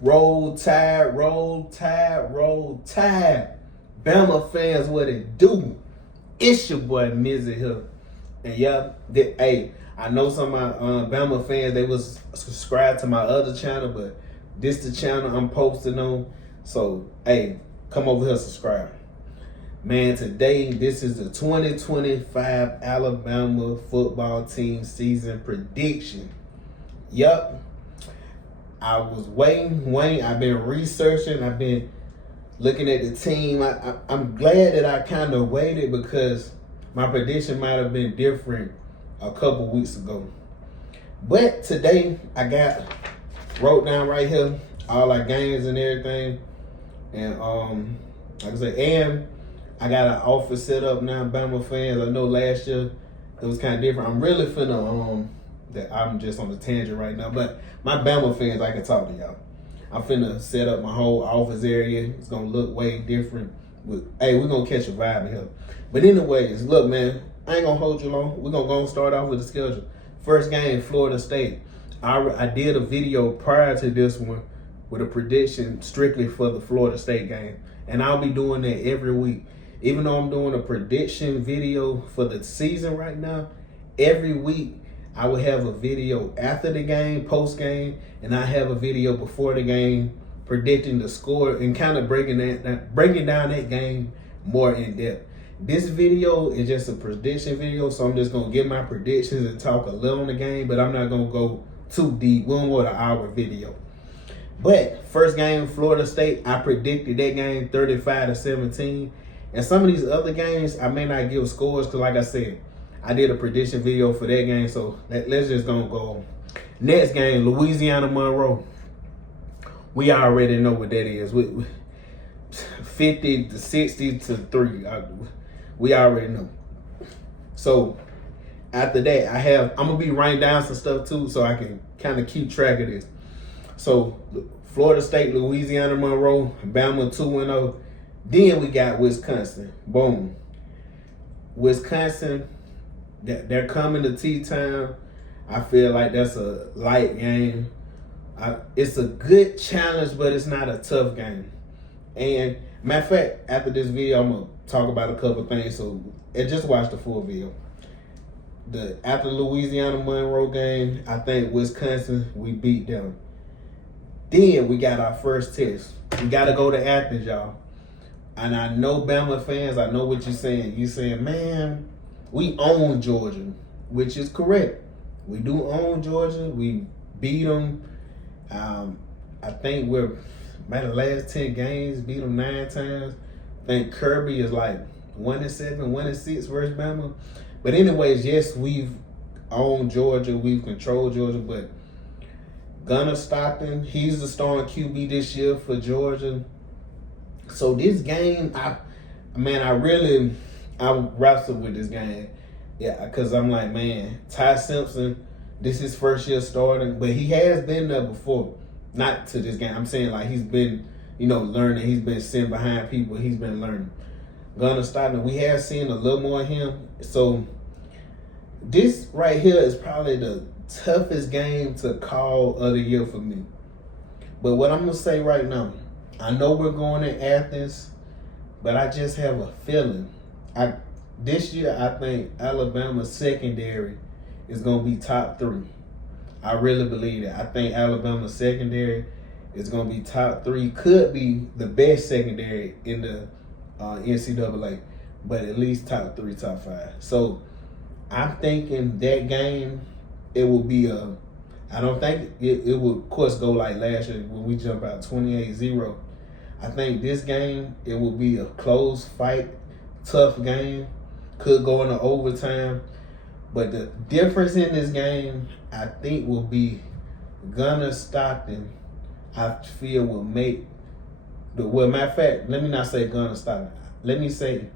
Roll Tide, roll tide, roll tide. Bama fans, what it do? It's your boy Mizzy here. And hey, I know some of my Bama fans, they was subscribed to my other channel, but this the channel I'm posting on. So, hey, come over here, subscribe. Man, today, this is the 2025 Alabama football team season prediction. Yup. I was waiting. I've been researching. I've been looking at the team. I'm glad that I kind of waited because my prediction might have been different a couple weeks ago. But today, wrote down right here all our games and everything. And like I said, and I got an office set up now, Bama fans. I know last year it was kind of different. I'm really finna that I'm just on the tangent right now, but my Bama fans, I can talk to y'all. I'm finna set up my whole office area. It's gonna look way different. Hey, we're gonna catch a vibe in here. But anyways, look, man, I ain't gonna hold you long. We're gonna go and start off with the schedule. First game, Florida State. I did a video prior to this one with a prediction strictly for the Florida State game, and I'll be doing that every week. Even though I'm doing a prediction video for the season right now, every week I will have a video after the game, post game, and I have a video before the game predicting the score and kind of breaking down that game more in depth. This video is just a prediction video, so I'm just gonna give my predictions and talk a little on the game, but I'm not gonna go too deep. We don't want an hour video. But first game, Florida State, I predicted that game 35-17. And some of these other games, I may not give scores because, like I said, I did a prediction video for that game. So let's just go. Next game, Louisiana Monroe. We already know what that is. 50-60-3. We already know. So after that, I'm gonna be writing down some stuff too, so I can kind of keep track of this. So Florida State, Louisiana Monroe, Bama 2-0. Then we got Wisconsin. Boom. Wisconsin, they're coming to T-Town. I feel like that's a light game. It's a good challenge, but it's not a tough game. And matter of fact, after this video, I'm going to talk about a couple things. So just watch the full video. After the Louisiana Monroe game, I think Wisconsin, we beat them. Then we got our first test. We got to go to Athens, y'all. And I know Bama fans, I know what you're saying. You're saying, man, we own Georgia, which is correct. We do own Georgia. We beat them. I think we're, by the last 10 games, beat them 9 times. I think Kirby is like 1-7, 1-6 versus Bama. But anyways, yes, we've owned Georgia. We've controlled Georgia. But Gunnar Stockton, he's the starting QB this year for Georgia. So this game, I wrestled with this game. Yeah, because I'm like, man, Ty Simpson, this is first year starting, but he has been there before. Not to this game. I'm saying like he's been, learning. He's been sitting behind people. He's been learning. Gunnar Stockton, we have seen a little more of him. So this right here is probably the toughest game to call of the year for me. But what I'm going to say right now, I know we're going to Athens, but I just have a feeling. This year, I think Alabama's secondary is going to be top 3. I really believe that. I think Alabama's secondary is going to be top 3. Could be the best secondary in the NCAA, but at least top 3, top 5. So I'm thinking that game, it will be I don't think it will, of course, go like last year when we jumped out 28-0. I think this game, it will be a close fight, tough game. Could go into overtime. But the difference in this game, I think, will be Gunnar Stockton, I feel, will make matter of fact, let me not say Gunnar Stockton. Let me say,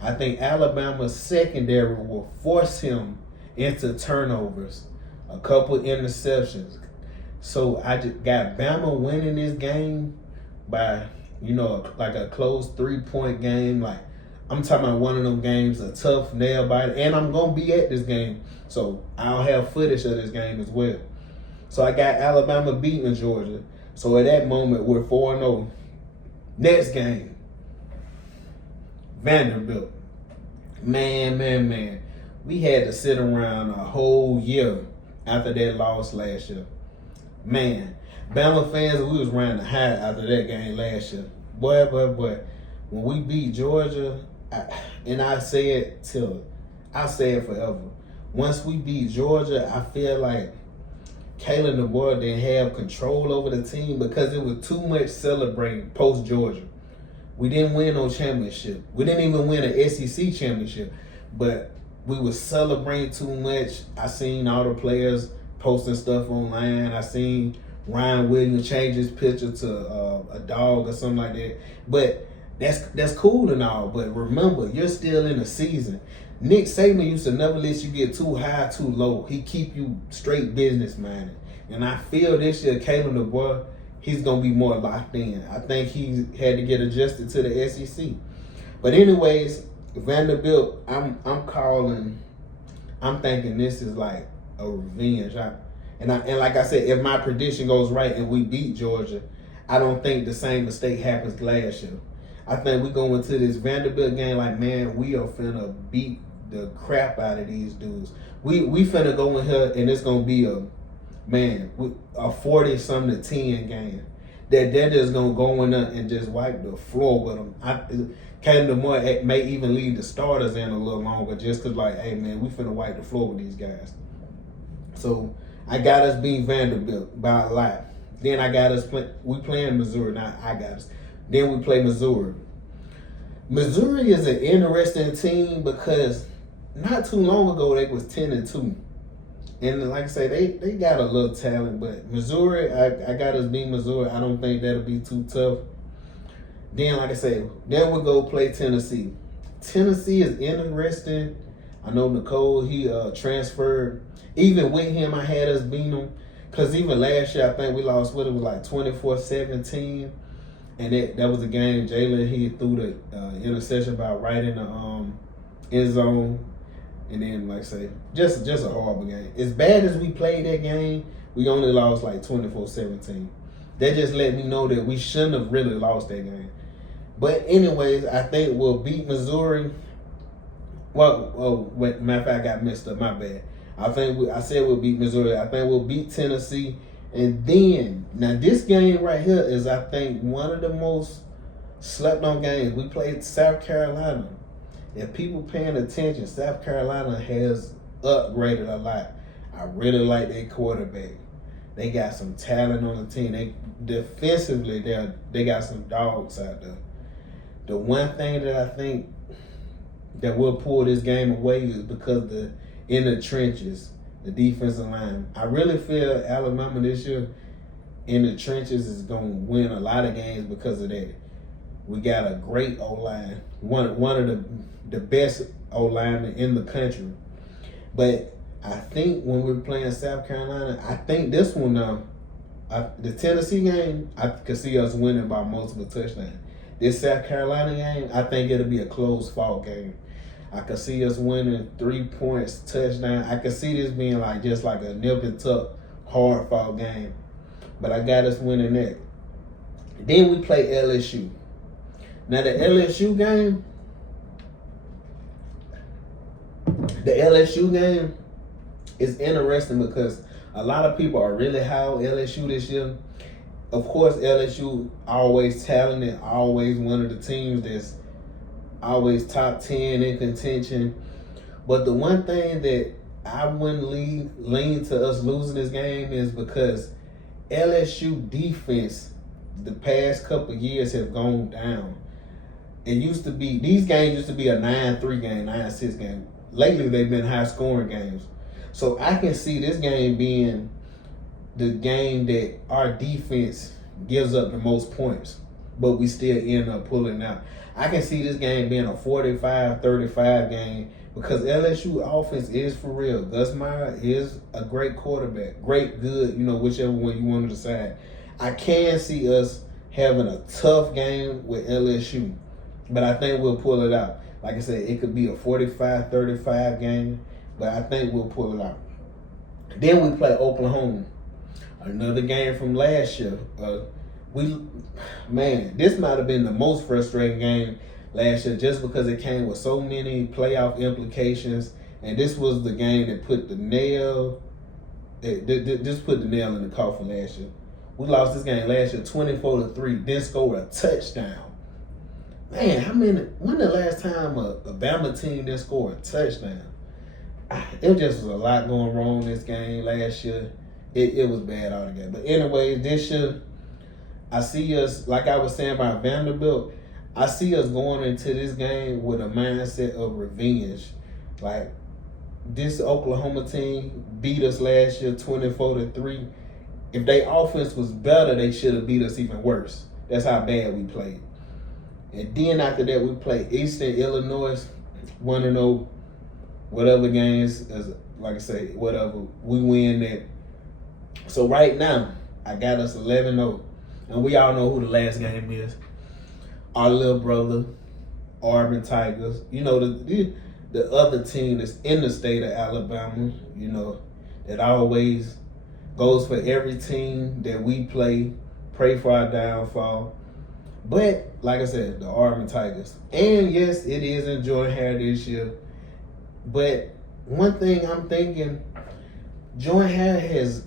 I think Alabama's secondary will force him into turnovers, a couple interceptions. So I just got Bama winning this game by, like a close 3-point game. Like, I'm talking about one of them games, a tough nail biter. And I'm going to be at this game, so I'll have footage of this game as well. So I got Alabama beating Georgia. So at that moment, we're 4-0. Next game, Vanderbilt. Man. We had to sit around a whole year after that loss last year. Man, Bama fans, we was riding the high after that game last year. Boy. When we beat Georgia, I say it forever. Once we beat Georgia, I feel like Kalen DeBoer didn't have control over the team because it was too much celebrating post Georgia. We didn't win no championship. We didn't even win an SEC championship, but we was celebrating too much. I seen all the players posting stuff online. I seen Ryan Williams change his picture to a dog or something like that. But that's cool and all. But remember, you're still in the season. Nick Saban used to never let you get too high, too low. He keep you straight business minded. And I feel this year, Kalen DeBoer, he's gonna be more locked in. I think he had to get adjusted to the SEC. But anyways, Vanderbilt, I'm thinking this is like a revenge. And like I said, if my prediction goes right and we beat Georgia, I don't think the same mistake happens last year. I think we go into this Vanderbilt game like, man, we are finna beat the crap out of these dudes. We finna go in here and it's gonna be a 40-something to 10 game. They're just gonna go in there and just wipe the floor with them. Kalen DeBoer may even leave the starters in a little longer just because, like, hey, man, we finna wipe the floor with these guys. So I got us beating Vanderbilt by a lot. Then I got us we playing Missouri. Now I got us. Then we play Missouri. Missouri is an interesting team because not too long ago they was 10-2. And like I say, they got a little talent, but Missouri, I got us beat Missouri. I don't think that'll be too tough. Then, like I said, then we'll go play Tennessee. Tennessee is interesting. I know Nicole, he transferred. Even with him, I had us beat him. Because even last year, I think we lost, it was like 24-17. And that was a game, Jalen, he threw the interception about right in the end zone. And then, like I say, just a horrible game. As bad as we played that game, we only lost like 24-17. That just let me know that we shouldn't have really lost that game. But anyways, I think we'll beat Missouri. Wait, matter of fact, I got messed up. My bad. I said we'll beat Missouri. I think we'll beat Tennessee. And then, now this game right here is, I think, one of the most slept on games. We played South Carolina. If people paying attention, South Carolina has upgraded a lot. I really like their quarterback. They got some talent on the team. They defensively, they got some dogs out there. The one thing that I think that will pull this game away is because in the trenches, the defensive line. I really feel Alabama this year in the trenches is going to win a lot of games because of that. We got a great O-line, one of the best O-linemen in the country. But I think when we're playing South Carolina, I think this one the Tennessee game, I could see us winning by multiple touchdowns. This South Carolina game, I think it'll be a close-fought game. I could see us winning 3 points, touchdown. I could see this being just like a nip-and-tuck, hard-fought game. But I got us winning that. Then we play LSU. Now the LSU game is interesting because a lot of people are really high on LSU this year. Of course, LSU always talented, always one of the teams that's always top 10 in contention. But the one thing that I wouldn't lean to us losing this game is because LSU defense the past couple of years have gone down. These games used to be a 9-3 game, 9-6 game. Lately, they've been high-scoring games. So I can see this game being the game that our defense gives up the most points, but we still end up pulling out. I can see this game being a 45-35 game because LSU offense is for real. Gus Meyer is a great quarterback. Great, good, whichever one you want to decide. I can see us having a tough game with LSU, but I think we'll pull it out. Like I said, it could be a 45-35 game, but I think we'll pull it out. Then we play Oklahoma. Another game from last year. This might have been the most frustrating game last year just because it came with so many playoff implications. And this was the game that put the nail in the coffin last year. We lost this game last year 24-3, then scored a touchdown. Man, when the last time a Bama team didn't score a touchdown? It just was a lot going wrong in this game last year. It was bad altogether. But anyway, this year, I see us, like I was saying about Vanderbilt, I see us going into this game with a mindset of revenge. Like, this Oklahoma team beat us last year 24-3. If their offense was better, they should have beat us even worse. That's how bad we played. And then after that, we played Eastern Illinois, one of those whatever games, like I say, whatever, we win that. So right now, I got us 11-0. And we all know who the last game is. Our little brother, Auburn Tigers. You know, the other team that's in the state of Alabama, you know, that always goes for every team that we play, pray for our downfall. But, like I said, the Auburn Tigers. And yes, it is in Jordan-Hare this year. But one thing I'm thinking, Jordan-Hare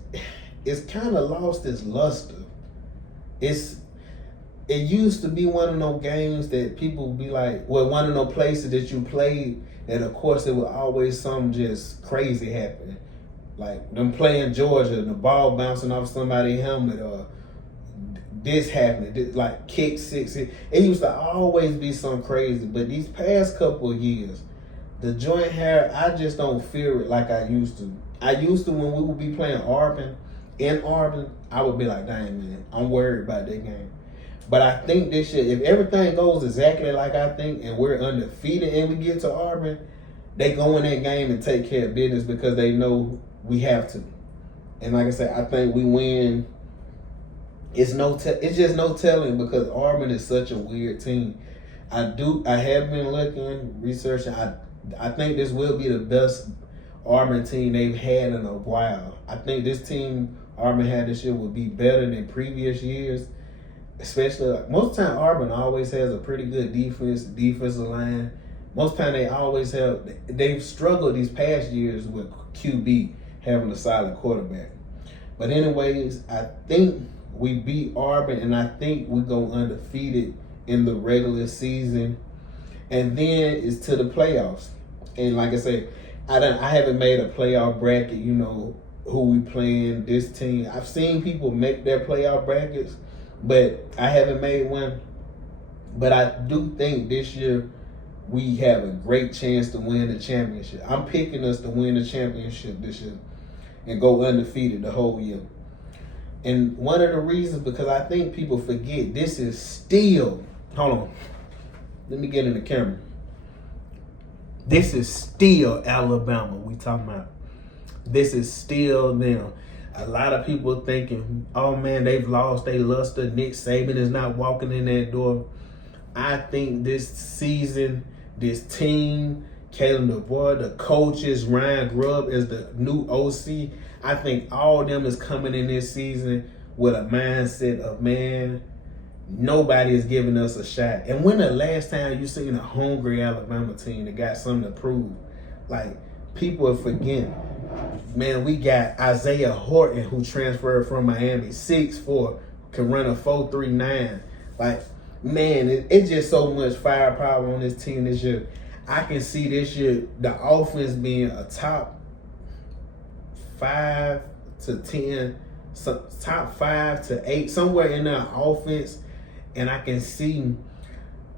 it's kind of lost its luster. It used to be one of those games that people would be like, well, one of those places that you played, and of course it would always something just crazy happen. Like them playing Georgia, the ball bouncing off somebody's helmet, or this happening, like kick six. It used to always be something crazy. But these past couple of years, the Jordan-Hare, I just don't fear it like I used to. I used to when we would be playing in Auburn, I would be like, dang man, I'm worried about that game. But I think this year, if everything goes exactly like I think and we're undefeated and we get to Auburn, they go in that game and take care of business because they know we have to. And like I said, I think we win. It's just no telling because Auburn is such a weird team. I have been looking, researching. I think this will be the best Auburn team they've had in a while. I think this team Auburn had this year will be better than previous years. Especially, most time Auburn always has a pretty good defensive line. Most time they've struggled these past years with QB having a solid quarterback. But anyways, I think we beat Auburn and I think we go undefeated in the regular season. And then it's to the playoffs. And like I said, I haven't made a playoff bracket, you know, who we playing, this team. I've seen people make their playoff brackets, but I haven't made one. But I do think this year we have a great chance to win the championship. I'm picking us to win the championship this year and go undefeated the whole year. And one of the reasons, because I think people forget, this is still, hold on, let me get in the camera. This is still Alabama we talking about. This is still them. A lot of people thinking, oh man, they've lost their luster. Nick Saban is not walking in that door. I think this season, this team, Kalen DeBoer, the coaches, Ryan Grubb is the new OC. I think all of them is coming in this season with a mindset of, man, nobody is giving us a shot. And when the last time you seen a hungry Alabama team that got something to prove? Like, people are forgetting. Man, we got Isaiah Horton who transferred from Miami, 6'4", can run a 4.39. Like, man, it's just so much firepower on this team this year. I can see this year the offense being a top 5 to 10, top 5 to 8, somewhere in that offense. And I can see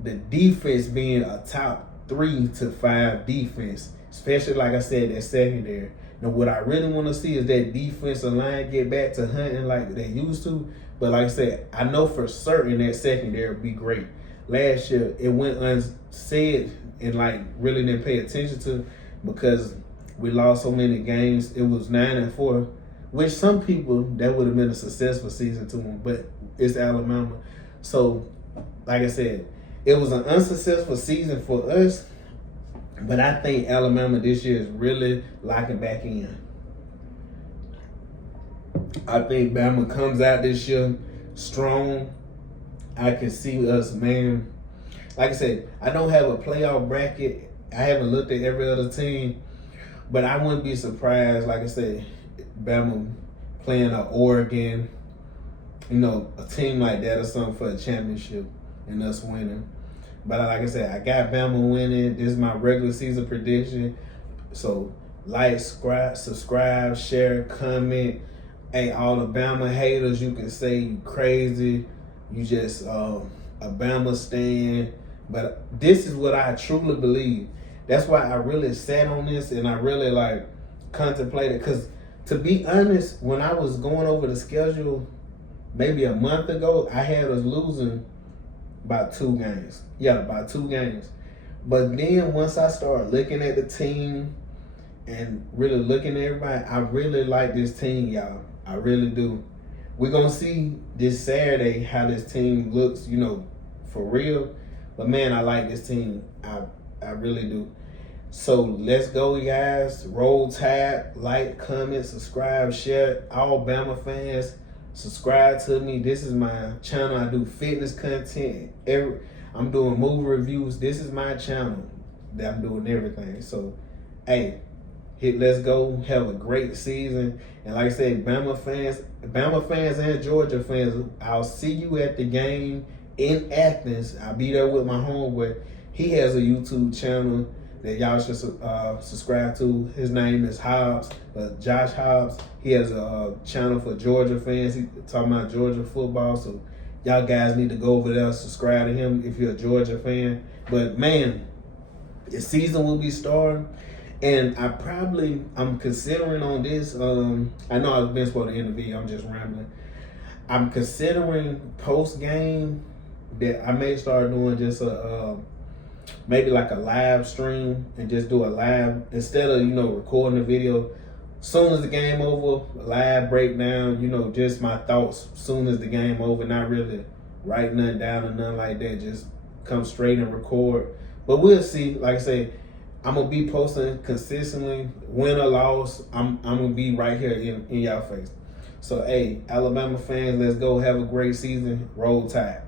the defense being a top 3 to 5 defense, especially, like I said, that secondary. Now, what I really want to see is that defensive line get back to hunting like they used to. But like I said, I know for certain that secondary will be great. Last year, it went unsaid and like really didn't pay attention to because we lost so many games. It was 9-4, which some people, that would have been a successful season to them, but it's Alabama. So, like I said, it was an unsuccessful season for us, but I think Alabama this year is really locking back in. I think Bama comes out this year strong. I can see us, man. Like I said, I don't have a playoff bracket. I haven't looked at every other team, but I wouldn't be surprised, like I said, Bama playing a Oregon, a team like that or something for a championship and us winning. But like I said, I got Bama winning. This is my regular season prediction. So like, subscribe, share, comment. Hey, all the Bama haters, you can say you crazy. You just a Bama stan. But this is what I truly believe. That's why I really sat on this and I really contemplated. Because to be honest, when I was going over the schedule maybe a month ago, I had us losing by 2 games. Yeah, by 2 games. But then once I started looking at the team and really looking at everybody, I really like this team, y'all. I really do. We're going to see this Saturday how this team looks, for real. But, man, I like this team. I really do. So, let's go, guys. Roll Tide. Like, comment, subscribe, share. All Bama fans, subscribe to me. This is my channel. I do fitness content. I'm doing movie reviews. This is my channel that I'm doing everything. So, hey, let's go. Have a great season. And like I said, Bama fans and Georgia fans, I'll see you at the game in Athens. I'll be there with my homeboy. He has a YouTube channel that y'all should subscribe to. His name is Hobbs, Josh Hobbs. He has a channel for Georgia fans. He talking about Georgia football. So y'all guys need to go over there, subscribe to him if you're a Georgia fan. But man, the season will be starting. And I'm considering on this, I know I've been supposed to end the video, I'm just rambling. I'm considering post-game that I may start doing just maybe like a live stream and just do a live, instead of, recording the video. Soon as the game over, live breakdown, just my thoughts soon as the game over, not really write nothing down or nothing like that, just come straight and record. But we'll see. Like I say, I'm going to be posting consistently, win or loss. I'm going to be right here in y'all face. So, hey, Alabama fans, let's go. Have a great season. Roll Tide.